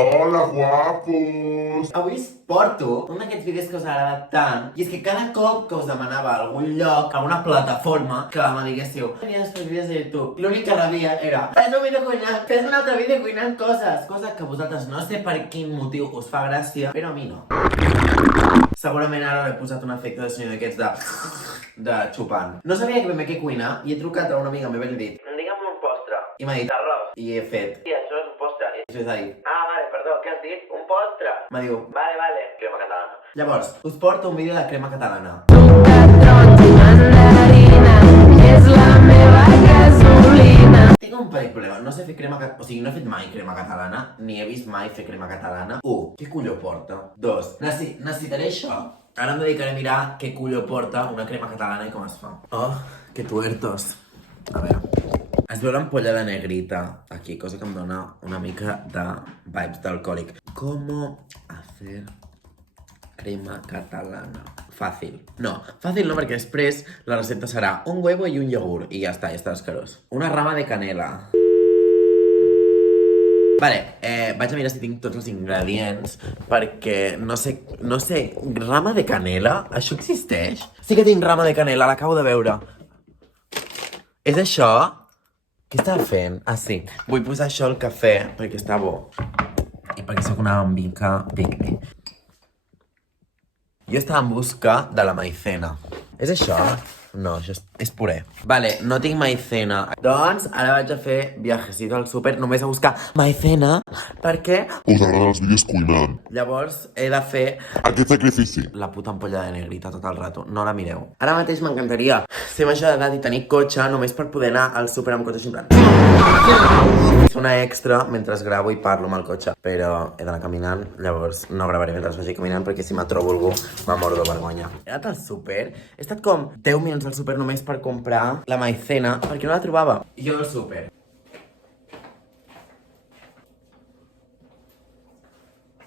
Hola, guapos! Avui us porto un d'aquests vídeos que us ha agradat tant, i és que cada cop que us demanava a algun lloc, a una plataforma, que me diguéssiu venies a fer vídeos de YouTube, l'únic que rebia era fes un vídeo cuinant, fes un altre vídeo cuinant coses que a vosaltres no sé per quin motiu us fa gràcia, però a mi no. Segurament ara he posat un efecte de sonido d'aquests de xupant. No sabia ben bé què cuinar i he trucat a una amiga meva i li he dit digue'm un postre. I m'ha dit arròs. I he fet i això és un postre. I això s'ha dit vale, perdó, què has dit? Un postre. M'ha diu vale, crema catalana. Llavors, us porto un vídeo de crema catalana. Tinc un petit problema, no sé fer crema catalana, o sigui, no he fet mai crema catalana, ni he vist mai fer crema catalana. 1. Què colló porta? 2. Necessitaré això. Ara em dedicaré a mirar què colló porta una crema catalana i com es fa. Oh, que tuertos. A veure. Es veu l'ampolla de negrita aquí, cosa que em dona una mica de vibes d'alcohòlic. ¿Cómo hacer crema catalana? Fàcil. No, fàcil no, perquè després la recepta serà un huevo i un iogurt. I ja està escarós. Una rama de canela. Vale, vaig a mirar si tinc tots els ingredients, perquè no sé, rama de canela? Això existeix? Sí que tinc rama de canela, l'acabo de veure. És això? Què estava fent? Ah, sí. Vull posar això al cafè perquè està bo. I perquè sóc una mica pick-me. Jo estava en busca de la maicena. És això? No, això és puré. Vale, no tinc maicena. Doncs ara vaig a fer viajecito al súper només a buscar maicena perquè Us agraden els vídeos cuinant. llavors he de fer Aquest sacrifici. la puta ampolla de negrita tot el rato. No la mireu. Ara mateix m'encantaria ser major d'edat i tenir cotxe només per poder anar al súper amb cotxe ximplant. Una extra mentre gravo i parlo amb el cotxe. Però he d'anar caminant, llavors no gravaré mentre vagi caminant perquè si me trobo algú me moro de vergonya. He anat al súper, he estat com 10 minuts al súper només per comprar la maicena perquè no la trobava. Jo al súper.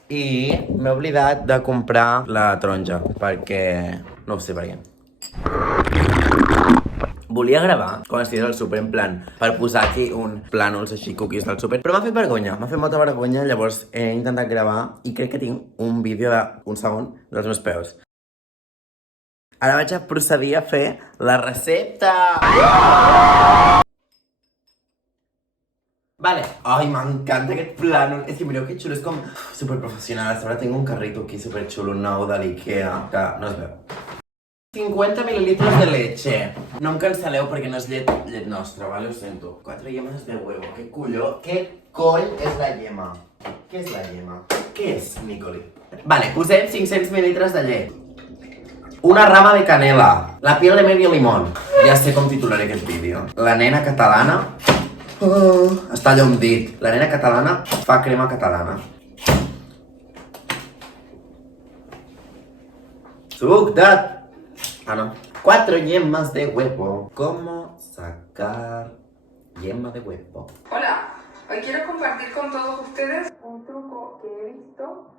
I m'he oblidat de comprar la taronja perquè no ho sé per què. Volia gravar quan estigués al súper, en plan, per posar aquí un plànols així, cookies del súper, però m'ha fet vergonya, m'ha fet molta vergonya, llavors he intentat gravar i crec que tinc un vídeo d'un segon dels meus peus. Ara vaig a procedir a fer la recepta! Vale. Ai, m'encanta aquest plànol. És que mireu que xulo, és com superprofessional. A sobre tinc un carrito aquí superxulo nou de l'Ikea, que no es veu. 50 mil·lilitres de leche. No em cancel·leu perquè no és llet nostra, vale? Ho sento. 4 yemas de huevo. Què colló? Què coll és la yema? Què és la yema? Què és, Nicoli? Vale, posem 500 mil·lilitres de llet. Una rama de canela. La piel de medio limón. Ja sé com titularé aquest vídeo. La nena catalana... està allà un dit. La nena catalana fa crema catalana. Suc de... Ah, no. 4 yemas de huevo. ¿Cómo sacar yema de huevo? Hola, hoy quiero compartir con todos ustedes un truco que he visto.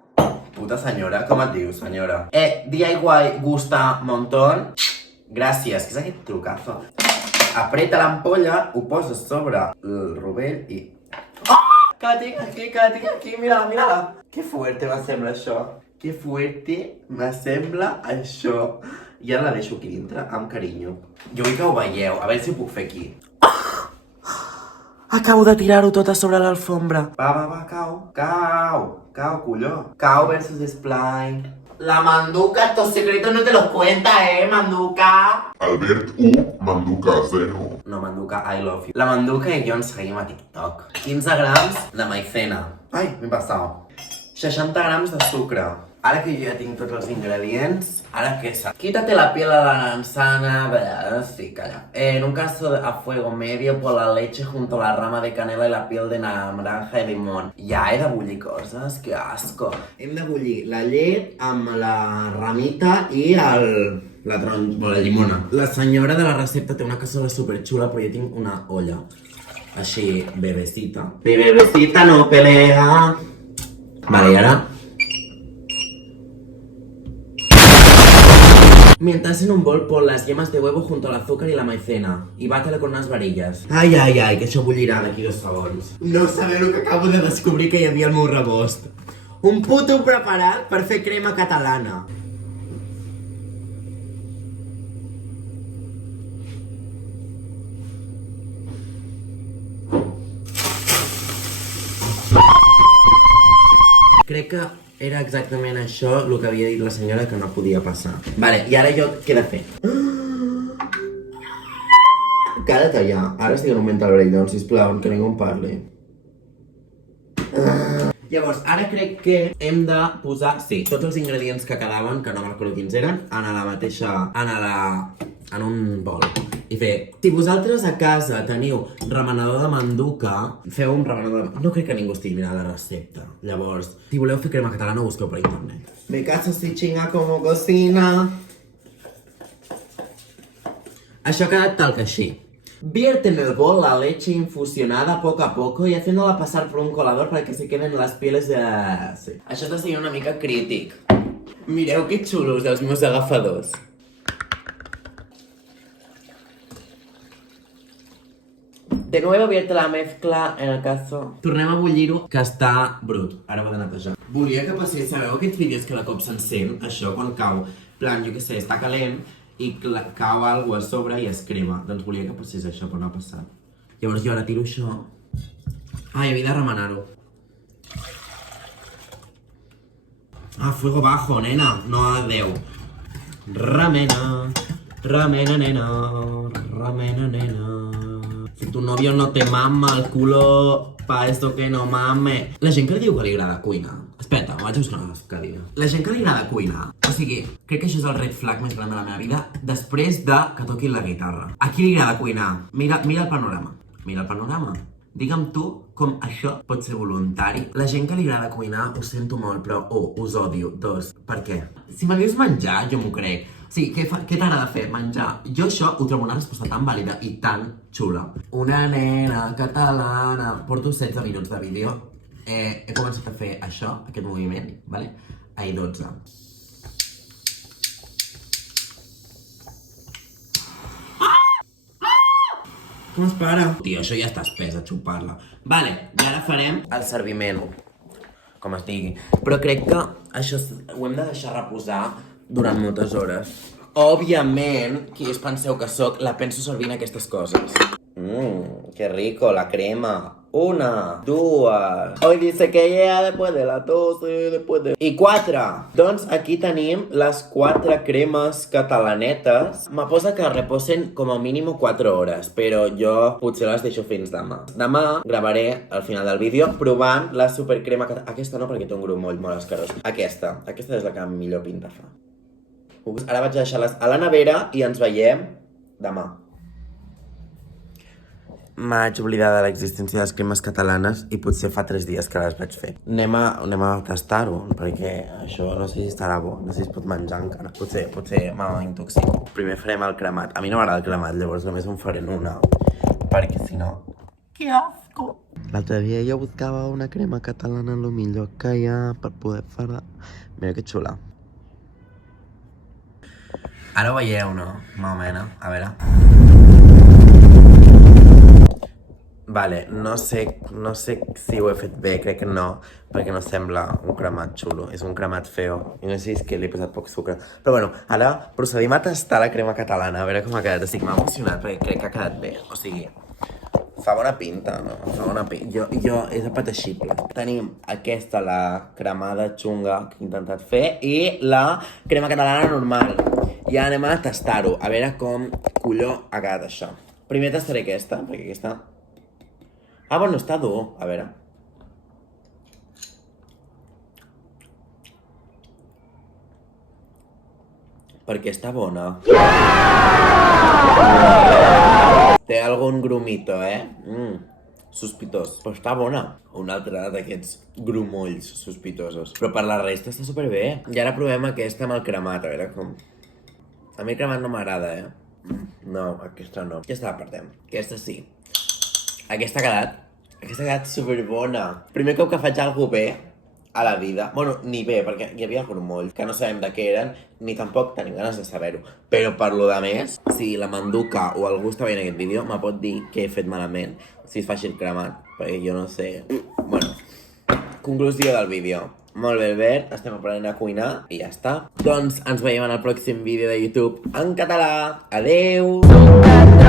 Puta senyora, com et dius, senyora? DIY gusta montón. Gràcies, què és aquest trucazo? Apreta l'ampolla, ho poses sobre el rovell i... Oh! Que la tinc aquí, mira-la, mira-la. Que fuerte m'assembla això. Que fuerte m'assembla això. I ara la deixo aquí dintre, amb carinyo. Jo vull que ho veieu, a veure si ho puc fer aquí. Acabo de tirar-ho tot a sobre l'alfombra. Va, cau, colló. Cau versus Spline. La Manduca, estos secretos no te los cuenta, Manduca. Albert 1, Manduca 0. No, Manduca, I love you. La Manduca i jo ens seguim a TikTok. 15 grams de maicena. Ai, m'he passat. 60 grams de sucre. Ara que jo ja tinc tots els ingredients, ara què sap? Quítate la piel a la manzana, sí, calla. En un caso a fuego medio, por la leche junto a la rama de canela y la piel de naranja y limón. Ja he de bullir coses, que asco. Hem de bullir la llet amb la ramita i la llimona. La senyora de la recepta té una cassola superxula, però jo tinc una olla. Així, bebecita. Mi bebecita no pelea. Vale, i ara... Mientras en un bol pon las yemas de huevo junto al azúcar y la maicena y bátela con unas varillas. Ai, ai, ai, que això bullirà d'aquí 2 segons. No sabeu el que acabo de descobrir que hi havia al meu rebost. Un puto preparat per fer crema catalana. Crec que era exactament això el que havia dit la senyora que no podia passar. Vale, i ara jo què he de fer? Que ha de tallar. Ara estic en un mental breakdown, sisplau, que ningú em parli. Llavors, ara crec que hem de posar, sí, tots els ingredients que quedaven, que no me'n recordo quins eren, en un bol. I fer, si vosaltres a casa teniu remenador de manduca, feu un remenador de... No crec que ningú estigui mirant la recepta. Llavors, si voleu fer crema catalana, busqueu per internet. Mi casa si chinga como cocina. Això ha quedat tal que així. Vierte en el bol la leche infusionada poco a poco y haciéndola pasar por un colador para que se queden las pieles de... Sí. Això t'ha sigut una mica crític. Mireu que xulos els meus agafadors. De nuevo vierte la mezcla en el caso... Tornem a bullir-ho, que està brut. Ara ho he de netejar. Volia que passés, sabeu aquests vídeos que de cop s'encén? Això quan cau, plan, jo què sé, està calent i cau alguna a sobre i es crema. Doncs volia que passés això, però no ha passat. Llavors jo ara tiro això. Ai, havia de remenar-ho. Ah, fuego bajo, nena, no a 10. Remena, remena, nena, remena, nena. Si tu novio no te mama el culo, pa esto que no mame. La gent que diu que li agrada cuinar. Espera, vaig a buscar una que diu. La gent que li agrada cuinar. O sigui, crec que això és el red flag més gran de la meva vida després de que toquin la guitarra. A qui li agrada cuinar? Mira el panorama. Mira el panorama. Digue'm tu com això pot ser voluntari. La gent que li agrada cuinar, ho sento molt, però 1, us odio. 2, per què? Si me dius menjar, jo m'ho crec. O sigui, què t'agrada fer? Menjar. Jo això ho trobo una resposta tan vàlida i tan xula. Una nena catalana. Porto 16 minuts de vídeo. He començat a fer això, aquest moviment, vale? Ai, 12. Com es para? Tio, això ja està espès a xupar-la. Vale, i ara farem el serviment, com es digui. Però crec que això ho hem de deixar reposar durant moltes hores. Òbviament, qui us penseu que sóc, la penso servir en aquestes coses. Que rico, la crema. 1, 2. Hoy dice que llega después de las 12, después de... I 4. Doncs aquí tenim les 4 cremes catalanetes. Me posa que reposen com a mínim 4 hores, però jo potser les deixo fins demà. Demà gravaré al final del vídeo provant la supercrema catalana. Aquesta no, perquè té un grumoll molt escarós. Aquesta és la que millor pinta fa. Ara vaig deixar-les a la nevera i ens veiem demà. M'haig oblidat de l'existència de les cremes catalanes i potser fa 3 dies que les vaig fer. Anem a tastar-ho, perquè això no sé si estarà bo, no sé si es pot menjar encara. Potser m'intoxico. Primer farem el cremat. A mi no m'agrada el cremat, llavors només en faré una, perquè si no... Que asco! L'altre dia jo buscava una crema catalana lo millor que hi ha per poder fer-la. Mira que xula. Ara ho veieu, no? Més o menys, a veure... Vale, no sé si ho he fet bé, crec que no, perquè no sembla un cremat xulo, és un cremat feo, i no sé si és que li he posat poc sucre. Però bueno, ara procedim a tastar la crema catalana, a veure com ha quedat. Estic molt emocionat perquè crec que ha quedat bé, o sigui, fa bona pinta, no? Fa bona pinta, jo és apeteixible. Tenim aquesta, la cremada xunga que he intentat fer, i la crema catalana normal. I ara anem a tastar-ho, a veure com colló ha quedat això. Primer tastaré aquesta, perquè aquesta... Ah, bueno, està dur. A veure. Perquè està bona. Té algun grumito, sospitós. Però està bona. Un altre d'aquests grumolls sospitosos. Però per la resta està superbé. I ara provem aquesta amb el cremat, a veure com... A mi el cremat no m'agrada, No, aquesta no. Aquesta la partem. Aquesta sí. Aquesta ha quedat superbona. Primer cop que faig alguna bé, a la vida. Bueno, ni bé, perquè hi havia grumolls que no sabem de què eren, ni tampoc tenim ganes de saber-ho. Però per lo de més, si la Manduca o algú està veient aquest vídeo, me pot dir què he fet malament, si es fa així el cremat, perquè jo no sé... Bueno, conclusió del vídeo. Molt bé, Albert, estem aprenent a cuinar i ja està. Doncs ens veiem en el pròxim vídeo de YouTube en català. Adeu!